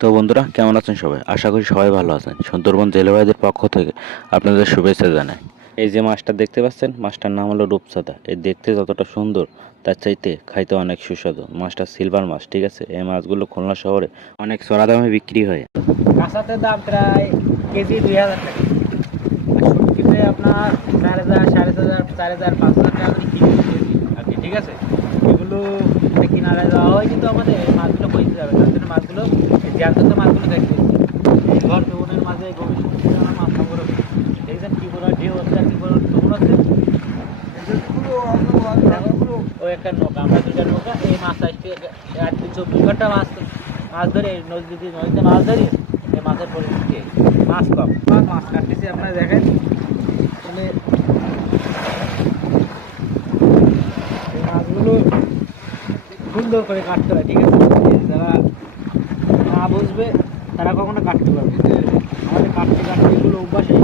তো বন্ধুরা কেমন আছেন সবাই? আশা করি সবাই ভালো আছেন। সুন্দরবন জেলেভাইদের পক্ষ থেকে আপনাদের শুভেচ্ছা জানাই। এই যে মাছটা দেখতে পাচ্ছেন, মাছটার নাম হলো রূপচাঁদা। এই দেখতে যতটা সুন্দর তার চাইতে খাইতে অনেক সুস্বাদু। মাছটা সিলভার মাছ, ঠিক আছে? এই মাছগুলো খুলনা শহরে অনেক চড়া দামে বিক্রি হয়। কাঁচাতে দাম প্রায় কেজি 2000 টাকা, শুটকিতে আপনার 4000, 4500, 5000 টাকা করে কিলো আর কি, ঠিক আছে। এগুলো কিনারে দেওয়া হয়, কিন্তু আমাদের এই মাছগুলো বইতে যাবে, তার জন্য মাছগুলো জ্যান্ত মাছগুলো দেখবে এই ঘর তরুণের মাঝে গভীর সমুদ্রে মাছ সংগ্রহ দেখছেন কি বড় ঢেউ হচ্ছে আর কি বড় তরুণ আছে। ওই একটা নৌকা, আমরা দুইটা নৌকা, এই মাছ আসছে 24 ঘন্টা মাছ মাছ ধরে নদীতে মাছ ধরি। এই মাছের পরিস্থিতি মাছ কম, মাছ কাটতেছি আপনারা দেখেন। আসলে এই মাছগুলো সুন্দর করে কাটতে হয়, ঠিক আছে। যারা না বুঝবে তারা কখনো কাটতে পারবে না। আমাদের কাটতে কাটতে এগুলো অভ্যাস হয়ে